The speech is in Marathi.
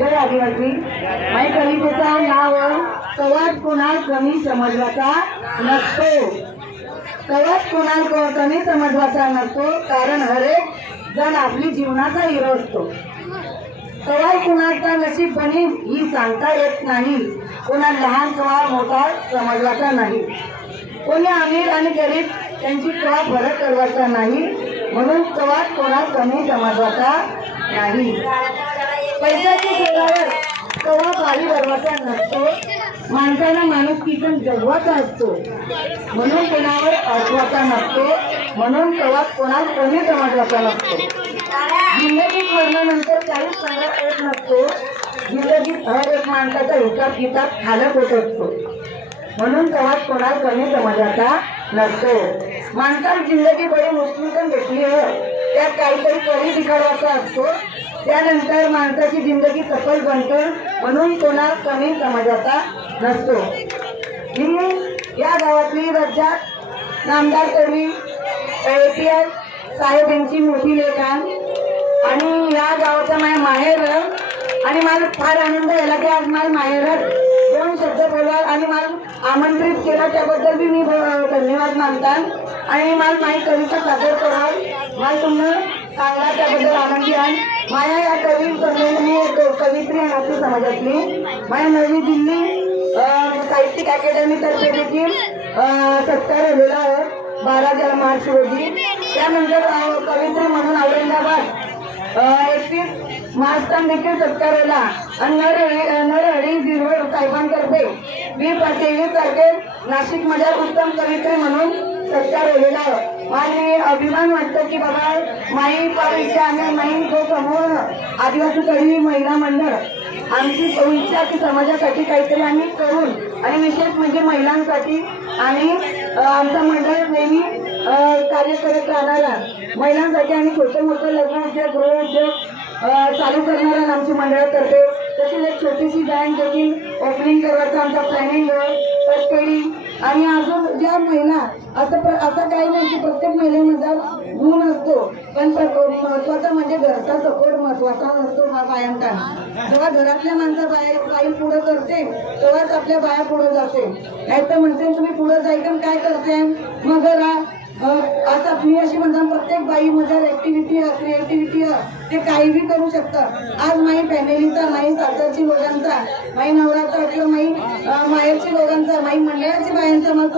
जय आदिवासी। माई कवितेचं नाव कवाच कोणाल कमी समजवाचा नसतो। कवाच कोणाल कमी समजवाचा नसतो, कारण हरेक जण आपली जीवनाचा हिरो असतो। कवा कुणाचा नशीब बनेल ही सांगता येत नाही, कोणा लहान किंवा मोठा समजवाचा नाही, कोणी अमीर आणि गरीब त्यांची कवा फरक करवायचा नाही, म्हणून कवा कोणा कमी समजवाचा नाही। पैशाच्या जोरावर कवा पाळी भरवायचा नसतो, माणसाला माणुसकीतून जगवायचा असतो, म्हणून कोणावर अडकवायचा नसतो, म्हणून कवा कोणा कमी समजवायचा नसतो। जिंदगीत मरणानंतर काहीच सांगता येत नसतो, जिंदगीत हर एक माणसाचा हिसाब किताब खालत होत असतो, म्हणून कवा कोणाला कमी समजायचा नसतो। माणसाला जिंदगी बरी मुश्किल भेटली हो, त्यात काहीतरी करी दिखावायचा असतो, त्यानंतर माणसाची जिंदगी सफल बनते, म्हणून कोणाला कमी समजायचा नसतो। ही या गावातली रज्जात नामदार कवी APS साहेब यांची मोठी लेखन आणि या गावाचा माझ्या माहेर आणि मला फार आनंद झाला की आज माझ्या माहेरात दोन शब्द बोला आणि मला आमंत्रित केला, त्याबद्दल बी मी धन्यवाद मानतात। आणि मला माझी कविता सादर करा, मला तुम्हाला सांगला त्याबद्दल आनंदी आहे। माझ्या या कवी संमेलन मी कवित्री आहे नाट्य समाजातली, माझ्या नवी दिल्ली साहित्यिक अकॅडमी तर्फे देखील सत्कार झालेला आहे 12 मार्च रोजी। त्यानंतर कवित्री म्हणून औरंगाबाद 31 मार्चला देखील सत्कार झाला आणि नरहरी जिरवळ साहेबांतर्फे 23 तारखेला नाशिक मध्ये उत्तम कवित्री म्हणून सत्कार झालेला आहे। मला अभिमान वाटतो की बाबा माई इच्छा आणि माई जो समूह आदिवासी कवी महिला मंडळ आमची इच्छा की समाजासाठी काहीतरी आम्ही करून आणि विशेष म्हणजे महिलांसाठी आणि आमचं मंडळ नेहमी कार्य करत राहणारा महिलांसाठी आणि छोटे मोठे लग्न उद्योग गृह उद्योग चालू करणारा आमची मंडळातर्फे तशीच एक छोटीशी बँक देखील ओपनिंग करायचं आमचा प्लॅनिंग पेढी आणि अजून ज्या महिला असं काही नाही की प्रत्येक महिलेमध्ये गुण असतो, पण महत्वाचा म्हणजे घरचा सपोर्ट महत्वाचा असतो बायांचा। जेव्हा घरातल्या माणसं बाई पुढे करते तेव्हाच आपल्या बाया पुढे जाते, नाही तर म्हणते तुम्ही पुढे जायचं काय करते मग असं मी अशी म्हणतात प्रत्येक बाई मध्ये ऍक्टिव्हिटी क्रिएटिव्हिटी ते काही बी करू शकतं। आज माई फॅमिलीचा माई सासरची लोकांचा माई नवराचा किंवा माई माहेरची लोकांचा माई मंडळाची बायांचा मला